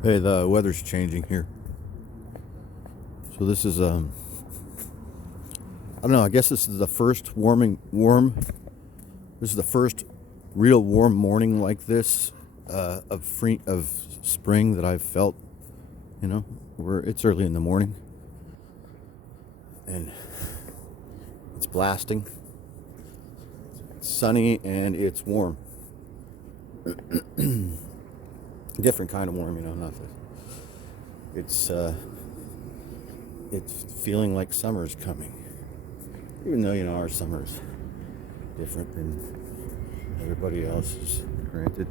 Hey, the weather's changing here. So this is I don't know, I guess this is the first this is the first real warm morning like this of spring that I've felt, where it's early in the morning and it's blasting. It's sunny and it's warm. Different kind of warm, not this. It's feeling like summer's coming. Even though, our summer's different than everybody else's, granted.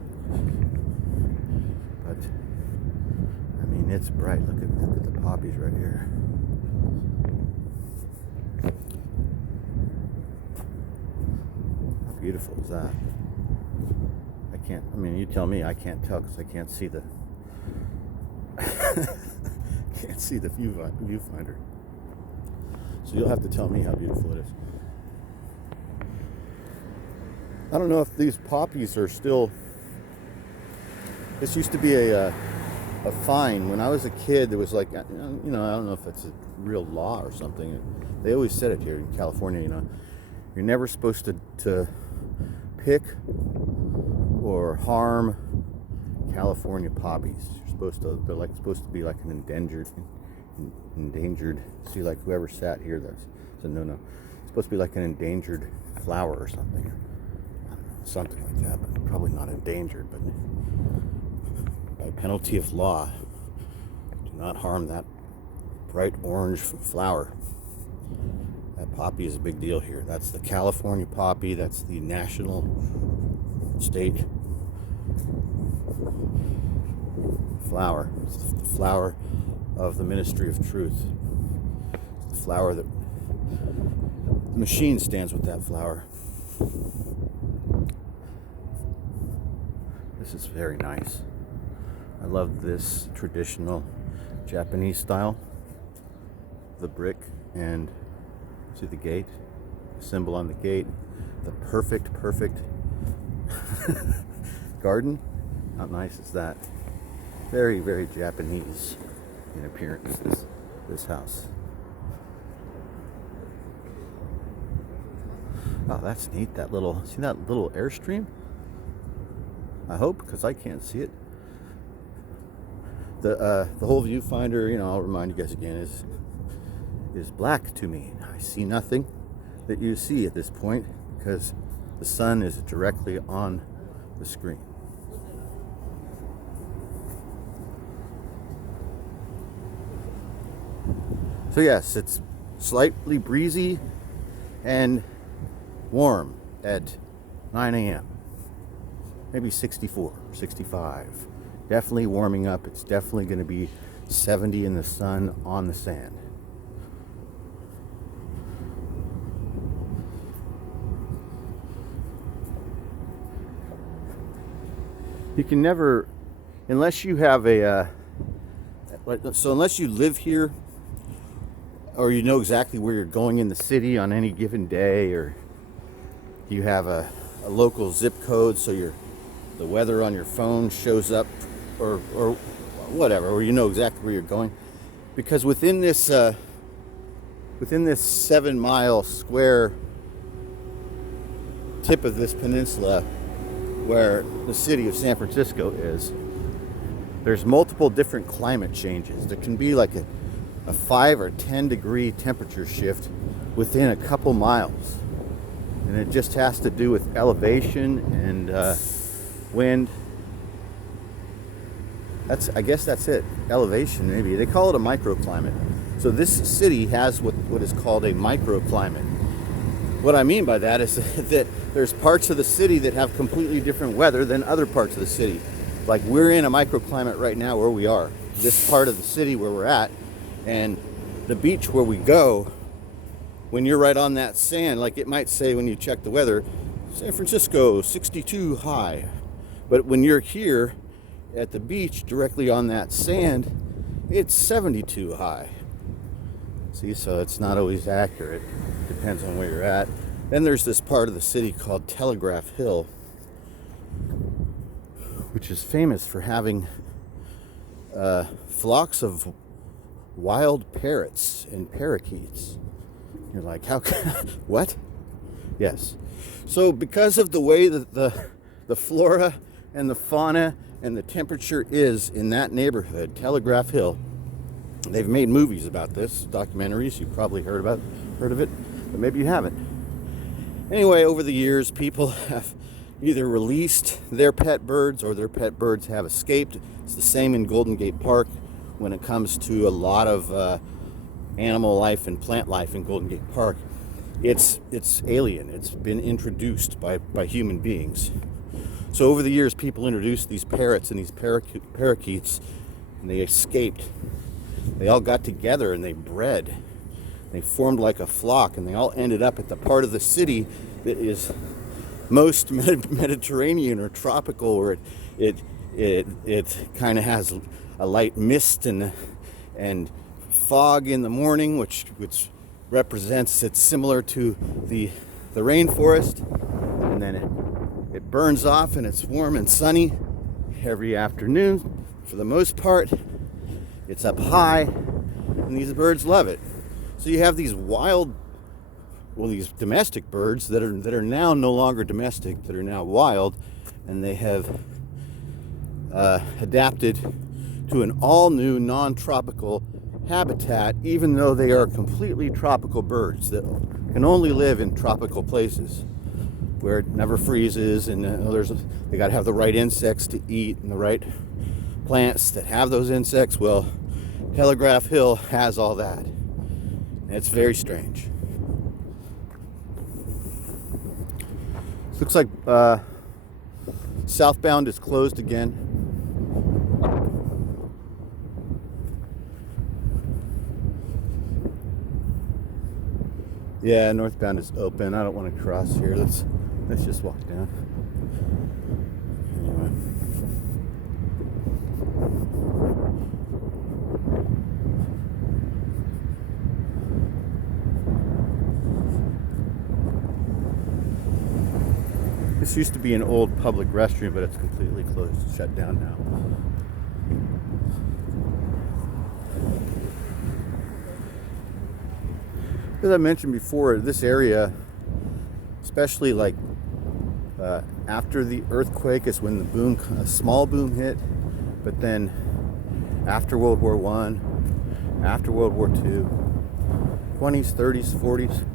But, I mean, it's bright. Look at the poppies right here. How beautiful is that? You tell me, I can't tell because I can't see the can't see the viewfinder. So you'll have to tell me how beautiful it is. I don't know if these poppies are still. This used to be a fine. When I was a kid, there was I don't know if that's a real law or something. They always said it here in California, you're never supposed to pick or harm California poppies. They're supposed to be like an endangered. See, like whoever sat here, that's a no. It's supposed to be like an endangered flower or something. I don't know, something like that, but probably not endangered. But by penalty of law, do not harm that bright orange flower. That poppy is a big deal here. That's the California poppy. That's the national state flower. It's the flower of the ministry of truth. It's the flower that the machine stands with that flower. This is very nice. I love this traditional Japanese style. The brick and see the gate, the symbol on the gate, the perfect garden. How nice is that? Very, very Japanese in appearance, this house. Oh, that's neat. See that little airstream? I hope, because I can't see it. The whole viewfinder, I'll remind you guys again, is black to me. I see nothing that you see at this point because the sun is directly on the screen. So yes, it's slightly breezy and warm at 9 a.m. Maybe 64, 65. Definitely warming up. It's definitely going to be 70 in the sun on the sand. You can never, unless you have unless you live here, or you know exactly where you're going in the city on any given day, or you have a local zip code, so the weather on your phone shows up, or whatever, or you know exactly where you're going, because within this 7-mile square tip of this peninsula, where the city of San Francisco is, there's multiple different climate changes. There can be like a 5 or 10 degree temperature shift within a couple miles. And it just has to do with elevation and wind. I guess that's it. Elevation, maybe. They call it a microclimate. So this city has what is called a microclimate. What I mean by that is that there's parts of the city that have completely different weather than other parts of the city. Like we're in a microclimate right now where we are. This part of the city where we're at, and the beach where we go, when you're right on that sand, like it might say when you check the weather, San Francisco 62 high. But when you're here at the beach directly on that sand, it's 72 high. See, so it's not always accurate. Depends on where you're at. Then there's this part of the city called Telegraph Hill, which is famous for having flocks of wild parrots and parakeets. You're like, how? What? Yes. So because of the way that the flora and the fauna and the temperature is in that neighborhood, Telegraph Hill, they've made movies about this, documentaries. You've probably heard of it, but maybe you haven't. Anyway, over the years, people have either released their pet birds or their pet birds have escaped. It's the same in Golden Gate Park when it comes to a lot of animal life and plant life in Golden Gate Park. It's alien. It's been introduced by human beings. So over the years, people introduced these parrots and these parakeets, and they escaped. They all got together and they bred. They formed like a flock, and they all ended up at the part of the city that is most Mediterranean or tropical, where it kind of has a light mist and fog in the morning, which represents it's similar to the rainforest, and then it burns off and it's warm and sunny every afternoon. For the most part, it's up high, and these birds love it. So you have these these domestic birds that are now no longer domestic, that are now wild, and they have adapted to an all-new non-tropical habitat, even though they are completely tropical birds that can only live in tropical places where it never freezes, and they got to have the right insects to eat and the right plants that have those insects. Well, Telegraph Hill has all that, and it's very strange. Looks like southbound is closed again. Yeah, northbound is open. I don't want to cross here. Let's just walk down. Anyway. This used to be an old public restroom, but it's completely closed, shut down now. As I mentioned before, this area, especially like after the earthquake, is when a small boom hit. But then after World War I, after World War II, 20s, 30s, 40s,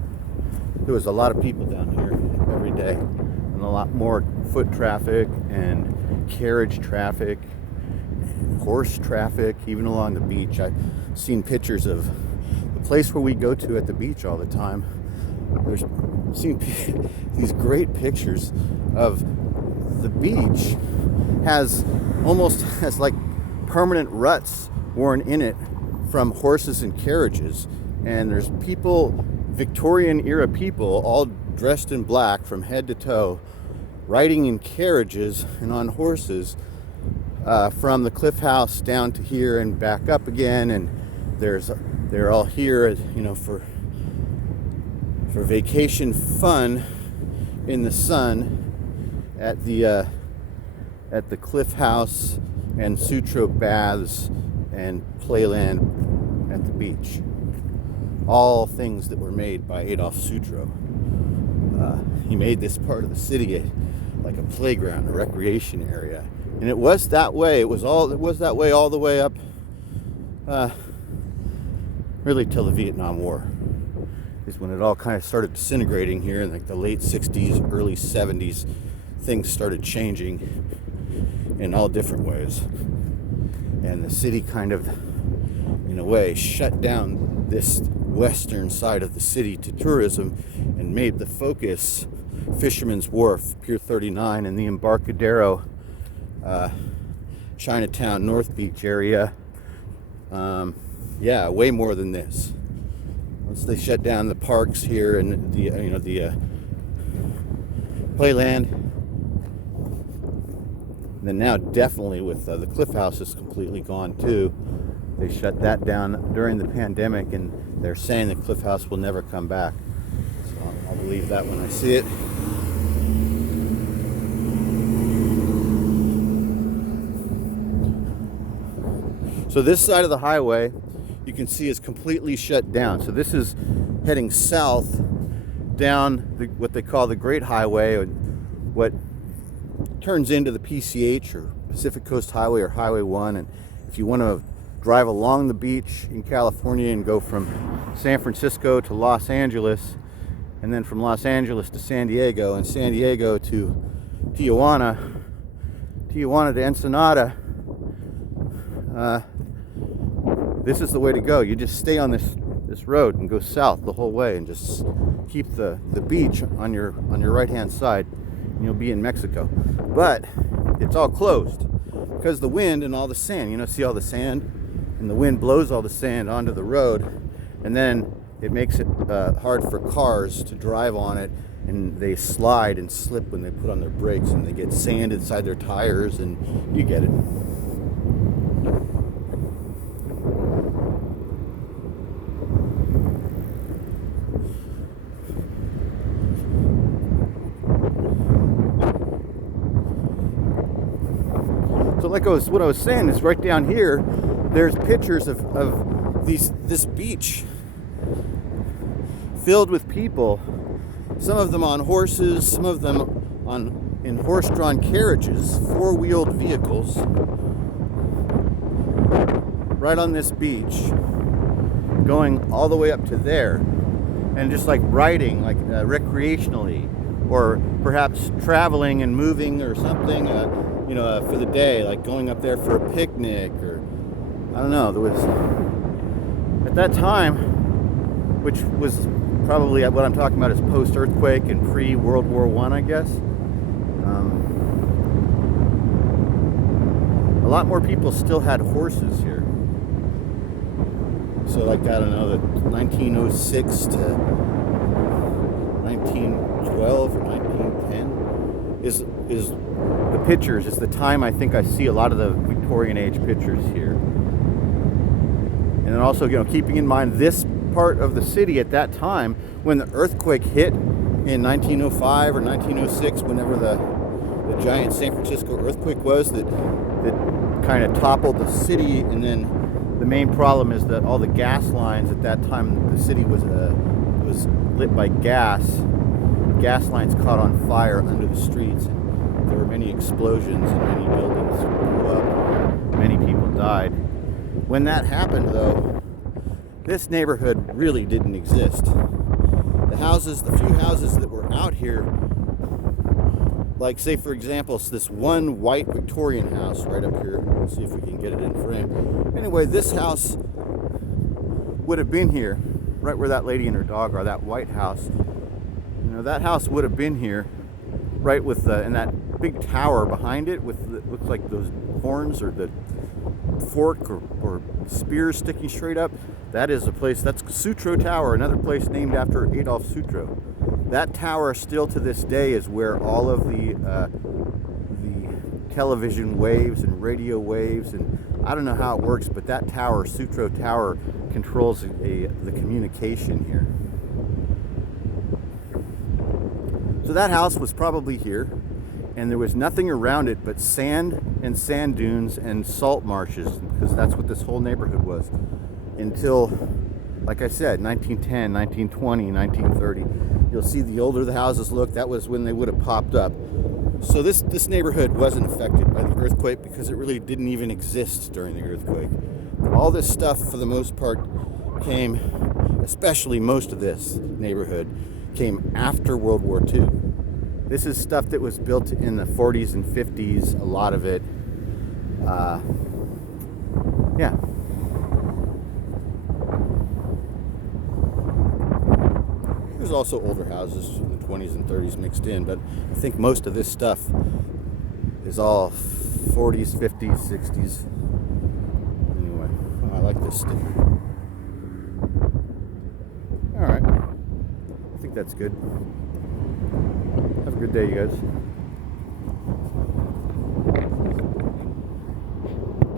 there was a lot of people down here every day, and a lot more foot traffic and carriage traffic, and horse traffic, even along the beach. I've seen pictures of the place where we go to at the beach all the time. There's seen these great pictures of the beach almost has like permanent ruts worn in it from horses and carriages, and there's people, Victorian era people, all dressed in black from head to toe, riding in carriages and on horses from the Cliff House down to here and back up again. And they're all here, for vacation fun in the sun at the Cliff House and Sutro Baths and Playland at the beach. All things that were made by Adolf Sutro. He made this part of the city like a playground, a recreation area, and it was that way. It was that way all the way up, really till the Vietnam War. Is when it all kind of started disintegrating here in like the late 60s, early 70s. Things started changing in all different ways, and the city kind of, in a way, shut down this western side of the city to tourism and made the focus Fisherman's Wharf, Pier 39, and the Embarcadero, Chinatown, North Beach area. Way more than this. Once they shut down the parks here and the Playland, and then now definitely with the Cliff House is completely gone too. They shut that down during the pandemic, and they're saying the Cliff House will never come back. So I'll believe that when I see it. So this side of the highway, you can see, is completely shut down. So this is heading south down what they call the Great Highway, or what turns into the PCH, or Pacific Coast Highway, or Highway 1. And if you want to drive along the beach in California and go from San Francisco to Los Angeles, and then from Los Angeles to San Diego, and San Diego to Tijuana to Ensenada, this is the way to go. You just stay on this road and go south the whole way, and just keep the beach on your right hand side, and you'll be in Mexico. But it's all closed because the wind and all the sand. See all the sand, and the wind blows all the sand onto the road, and then it makes it hard for cars to drive on it, and they slide and slip when they put on their brakes, and they get sand inside their tires, and you get it. So what I was saying is, right down here, there's pictures of this beach filled with people. Some of them on horses, some of them in horse-drawn carriages, four-wheeled vehicles, right on this beach, going all the way up to there, and just like riding, like recreationally, or perhaps traveling and moving or something. For the day, like going up there for a picnic, or I don't know. There was, at that time, which was probably what I'm talking about is post-earthquake and pre-World War I, I guess. A lot more people still had horses here. So like, I don't know, the 1906 to 1912 or 1910 is the pictures. It's the time I think I see a lot of the Victorian age pictures here. And then also, keeping in mind this part of the city at that time, when the earthquake hit in 1905 or 1906, whenever the giant San Francisco earthquake was, that kind of toppled the city. And then the main problem is that all the gas lines at that time, the city was lit by gas. Gas lines caught on fire under the streets. There were many explosions and many buildings blew up. Many people died. When that happened, though, this neighborhood really didn't exist. The few houses that were out here, like, say, for example, this one white Victorian house right up here. Let's see if we can get it in frame. Anyway, this house would have been here, right where that lady and her dog are, that white house. That house would have been here, right with and that big tower behind it with looks like those horns, or the fork or spears sticking straight up. That is a place, that's Sutro Tower, another place named after Adolf Sutro. That tower still to this day is where all of the television waves and radio waves, and I don't know how it works, but that tower, Sutro Tower, controls the communication here. So that house was probably here, and there was nothing around it but sand and sand dunes and salt marshes, because that's what this whole neighborhood was, until, like I said, 1910, 1920, 1930. You'll see the older the houses look, that was when they would have popped up. So this neighborhood wasn't affected by the earthquake because it really didn't even exist during the earthquake. All this stuff, for the most part, came, especially most of this neighborhood, came after World War II. This is stuff that was built in the 40s and 50s, a lot of it. Yeah. There's also older houses in the 20s and 30s mixed in, but I think most of this stuff is all 40s, 50s, 60s. Anyway, I like this sticker. All right. I think that's good. Have a good day, you guys.